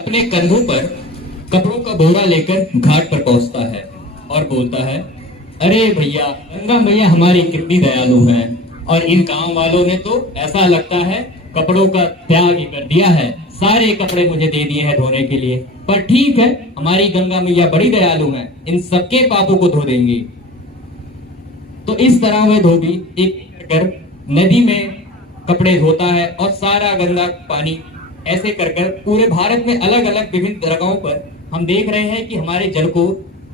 अपने कंधों पर कपड़ों का बोरा लेकर घाट पर पहुंचता है और बोलता है, अरे भैया, गंगा मैया हमारी कितनी दयालु है। और इन गांव वालों ने तो ऐसा लगता है कपड़ों का त्याग ही कर दिया है, सारे कपड़े मुझे दे दिए हैं धोने के लिए। पर ठीक है, हमारी गंगा मैया बड़ी दयालु है, इन सबके पापों को धो देंगी। तो इस तरह वह धोबी एक कर नदी में कपड़े धोता है और सारा गंदा पानी ऐसे कर पूरे भारत में अलग अलग विभिन्न जगहों पर हम देख रहे हैं कि हमारे जल को,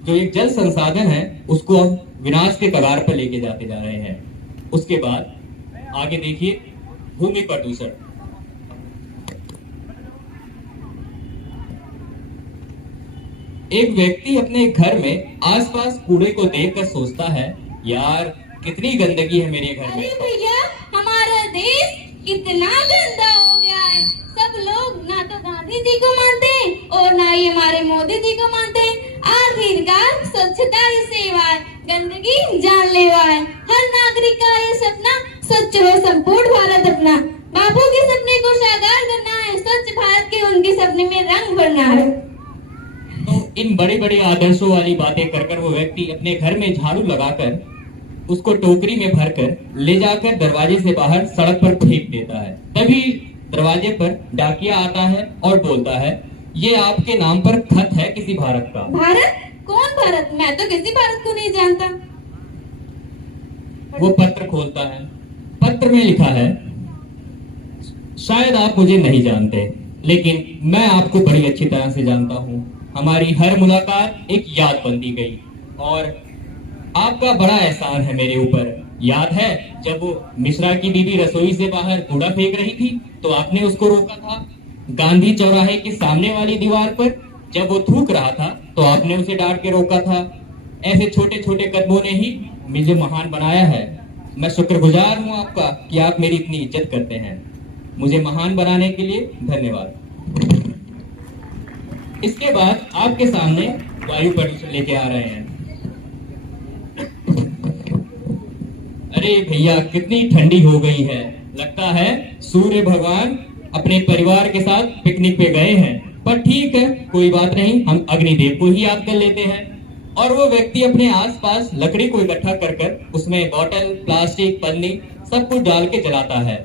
जो एक जल संसाधन है, उसको हम विनाश के कगार पर लेके जाते जा रहे हैं। उसके बाद आगे देखिए, भूमि प्रदूषण। एक व्यक्ति अपने घर में आसपास कूड़े को देखकर सोचता है, यार कितनी गंदगी है मेरे घर में। अरे भैया, हमारा देश कितना गंदा हो गया है। सब लोग ना तो गांधी जी को मानते हैं और ना ही हमारे मोदी जी को मानते हैं। आखिरकार स्वच्छता ही सेवा है, गंदगी जानलेवा है। हर नागरिक का ये सपना स्वच्छ हो संपूर्ण भारत अपना। बापू के सपने को साकार करना है, स्वच्छ भारत के उनके सपने में रंग भरना है। तो इन बड़ी बड़ी आदर्शों वाली बातें कर वो व्यक्ति अपने घर में झाड़ू लगाकर उसको टोकरी में भरकर ले जाकर दरवाजे से बाहर सड़क पर फेंक देता है। तभी दरवाजे पर डाकिया आता है और बोलता है, ये आपके नाम पर खत है किसी भारत का। भारत? कौन भारत? मैं तो किसी भारत को नहीं जानता। वो पत्र खोलता है। पत्र में लिखा है, शायद आप मुझे नहीं जानते, लेकिन मैं आपको बड़ी अच्छी तरह से जानता हूँ। हमारी हर मुलाकात एक याद बनती गई और आपका बड़ा एहसान है मेरे ऊपर। याद है जब वो मिश्रा की बीबी रसोई से बाहर कूड़ा फेंक रही थी तो आपने उसको रोका था। गांधी चौराहे के सामने वाली दीवार पर जब वो थूक रहा था तो आपने उसे डांट के रोका था। ऐसे छोटे छोटे कदमों ने ही मुझे महान बनाया है। मैं शुक्रगुजार हूँ आपका कि आप मेरी इतनी इज्जत करते हैं। मुझे महान बनाने के लिए धन्यवाद। इसके बाद आपके सामने वायु प्रदूषण लेके आ रहे हैं। अरे भैया, कितनी ठंडी हो गई है, लगता है सूर्य भगवान अपने परिवार के साथ पिकनिक पे गए हैं। पर ठीक है, कोई बात नहीं, हम अग्निदेव को ही याद कर लेते हैं। और वो व्यक्ति अपने आसपास लकड़ी को इकट्ठा कर उसमें बोतल, प्लास्टिक, पन्नी सब कुछ डाल के जलाता है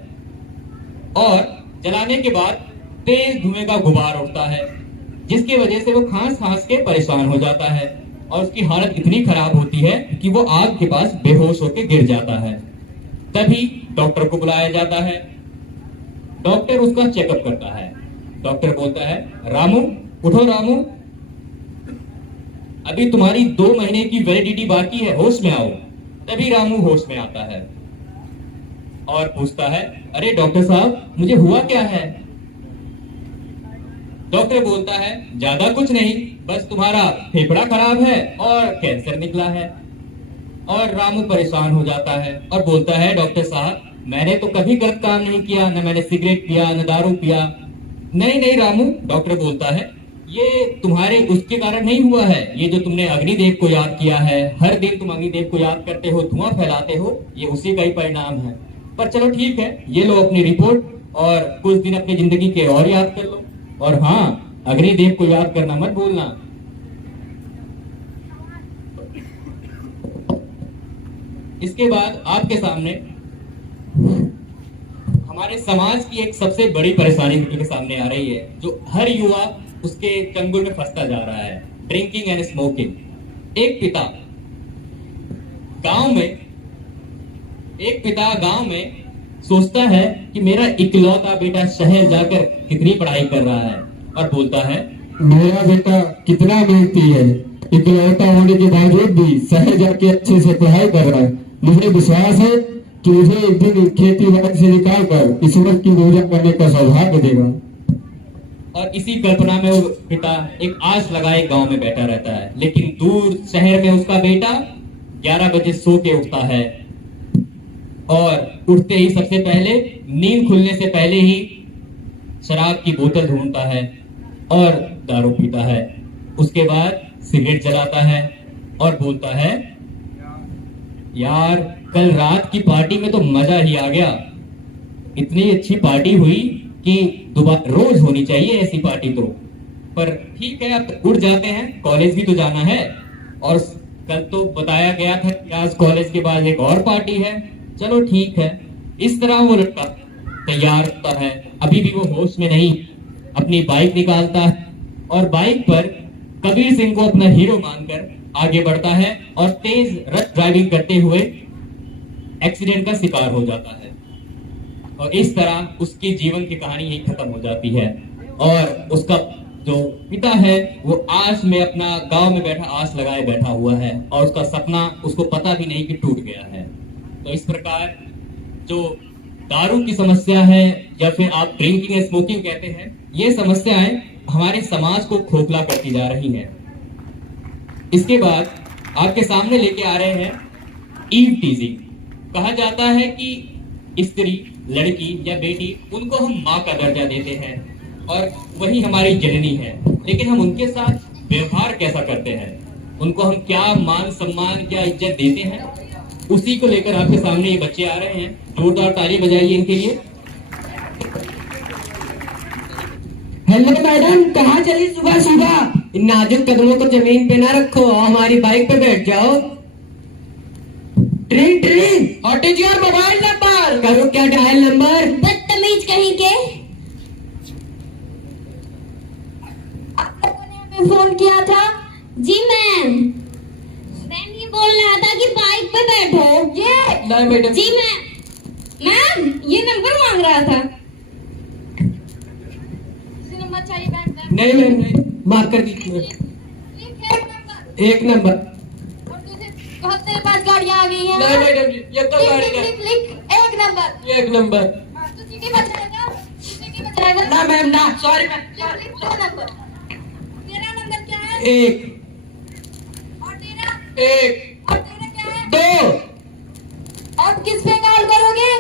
और जलाने के बाद तेज धुएं का गुबार उठता है, जिसकी वजह से वो खांस खांस के परेशान हो जाता है और उसकी हालत इतनी खराब होती है कि वो आग के पास बेहोश होकर गिर जाता है। तभी डॉक्टर को बुलाया जाता है। डॉक्टर उसका चेकअप करता है। डॉक्टर बोलता है, रामू उठो, रामू अभी तुम्हारी 2 महीने की वैलिडिटी बाकी है, होश में आओ। तभी रामू होश में आता है और पूछता है, अरे डॉक्टर साहब, मुझे हुआ क्या है? डॉक्टर बोलता है, ज्यादा कुछ नहीं, बस तुम्हारा फेफड़ा खराब है और कैंसर निकला है। और रामू परेशान हो जाता है और बोलता है, डॉक्टर साहब, मैंने तो कभी गलत काम नहीं किया, न मैंने सिगरेट पिया, न दारू पिया। नहीं नहीं रामू, डॉक्टर बोलता है, ये तुम्हारे उसके कारण नहीं हुआ है। ये जो तुमने अग्निदेव को याद किया है, हर दिन तुम अग्निदेव को याद करते हो, धुआं फैलाते हो, ये उसी का ही परिणाम है। पर चलो ठीक है, ये लो अपनी रिपोर्ट और कुछ दिन अपनी जिंदगी के और याद कर लो। और हाँ, अग्निदेव को याद करना मत भूलना। इसके बाद आपके सामने हमारे समाज की एक सबसे बड़ी परेशानी के सामने आ रही है, जो हर युवा उसके चंगुल में फंसता जा रहा है, ड्रिंकिंग एंड स्मोकिंग। एक पिता गांव में सोचता है कि मेरा इकलौता बेटा शहर जाकर कितनी पढ़ाई कर रहा है और बोलता है, मेरा बेटा कितना मेहनती है, इकलौता होने के बावजूद भी शहर जाके अच्छे से पढ़ाई कर रहा है। मुझे विश्वास है कि मुझे एक दिन खेती बाड़ी से निकाल कर ईश्वर की पूजा करने का सौभाग्य देगा। और इसी कल्पना में वो पिता एक आस लगाए गांव में बैठा रहता है, लेकिन दूर शहर में उसका बेटा 11 बजे सो के उठता है और उठते ही सबसे पहले, नींद खुलने से पहले ही शराब की बोतल ढूंढता है और दारू पीता है। उसके बाद सिगरेट जलाता है और बोलता है, यार कल रात की पार्टी में तो मजा ही आ गया, इतनी अच्छी पार्टी हुई कि दोबारा रोज होनी चाहिए ऐसी पार्टी तो। पर ठीक है, अब उठ जाते हैं, कॉलेज भी तो जाना है। और कल तो बताया गया था कि आज कॉलेज के बाद एक और पार्टी है। चलो ठीक है। इस तरह वो लड़का तैयार होता है, अभी भी वो होश में नहीं, अपनी बाइक निकालता है और बाइक पर कबीर सिंह को अपना हीरो मानकर आगे बढ़ता है और तेज रफ ड्राइविंग करते हुए एक्सीडेंट का शिकार हो जाता है। और इस तरह उसकी जीवन की कहानी यही खत्म हो जाती है। और उसका जो पिता है वो आस में अपना गांव में बैठा आस लगाए बैठा हुआ है और उसका सपना उसको पता भी नहीं कि टूट गया है। तो इस प्रकार जो दारू की समस्या है या फिर आप ड्रिंकिंग एंड स्मोकिंग कहते हैं, ये समस्याएं हमारे समाज को खोखला करती जा रही हैं। इसके बाद आपके सामने लेके आ रहे हैं ईव टीजिंग। कहा जाता है कि स्त्री, लड़की या बेटी, उनको हम माँ का दर्जा देते हैं और वही हमारी जननी है, लेकिन हम उनके साथ व्यवहार कैसा करते हैं, उनको हम क्या मान सम्मान, क्या इज्जत देते हैं, उसी को लेकर आपके सामने ये बच्चे आ रहे हैं। जोरदार ताली बजाइए इनके लिए। हेलो मैडम, कहाँ चली सुबह सुबह? इन नाजुक कदमों को जमीन पे ना रखो और हमारी बाइक पे बैठ जाओ। Train train, what is your mobile number? करो क्या डायल नंबर? बदतमीज कहीं के। आपने फोन किया था? जी मैम, मैम ये बोल रहा था कि बाइक पे बैठो। ये नहीं मैडम। जी मैम ये नंबर मांग रहा था। नंबर चाहिए बैंक? नहीं मैम, नहीं, माफ कर दीजिए। एक नंबर। और तुझे बहुत तेरे पास गाड़ियां आ गई हैं। नहीं मैडम जी, ये तो गाड़ी लिख है। लिख लिख एक नंबर। एक नंबर। तू सीटी बजाएगा? तू सीटी बजाएगा? ना मैम ना, सॉरी मैम। लिख लिख दो नंबर। तेरा नंबर क्या है? एक और तेरा? एक और तेरा क्या है? दो। अब किस पे कॉल करोगे?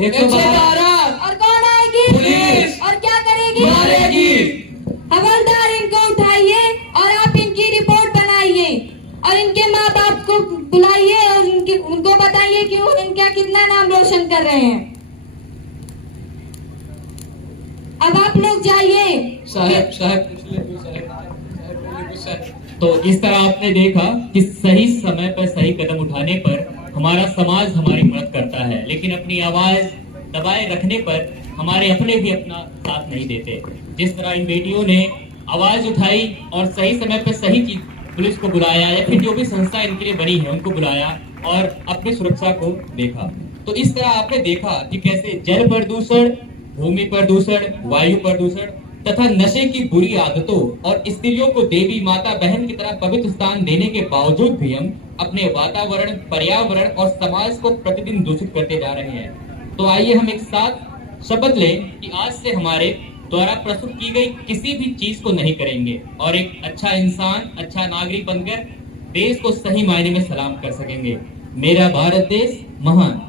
112। और कौन आएगी? पुलिस। और क्या करेगी? मारेगी। हवलदार इनको उठाइए और आप इनकी रिपोर्ट बनाइए और इनके माँ बाप को बुलाइए और उनको बताइए कि वो इनका कितना नाम रोशन कर रहे हैं। अब आप लोग जाइए। साहब साहब कुछ ले लो, साहब। तो इस तरह आपने देखा कि सही समय पर सही कदम उठाने पर हमारा समाज हमारी मदद करता है, लेकिन अपनी आवाज दबाए रखने पर हमारे अपने भी अपना साथ नहीं देते। जिस तरह इन बेटियों ने आवाज उठाई और सही समय पर सही चीज पुलिस को बुलाया या फिर जो भी संस्था इनके लिए बनी है उनको बुलाया और अपनी सुरक्षा को देखा। तो इस तरह आपने देखा कि कैसे जल प्रदूषण, भूमि प्रदूषण, वायु प्रदूषण तथा नशे की बुरी आदतों और स्त्रियों को देवी माता बहन की तरह पवित्र स्थान देने के बावजूद भी हम अपने वातावरण, पर्यावरण और समाज को प्रतिदिन दूषित करते जा रहे हैं। तो आइए हम एक साथ शपथ लें कि आज से हमारे द्वारा प्रस्तुत की गई किसी भी चीज को नहीं करेंगे और एक अच्छा इंसान, अच्छा नागरिक बनकर देश को सही मायने में सलाम कर सकेंगे। मेरा भारत देश महान।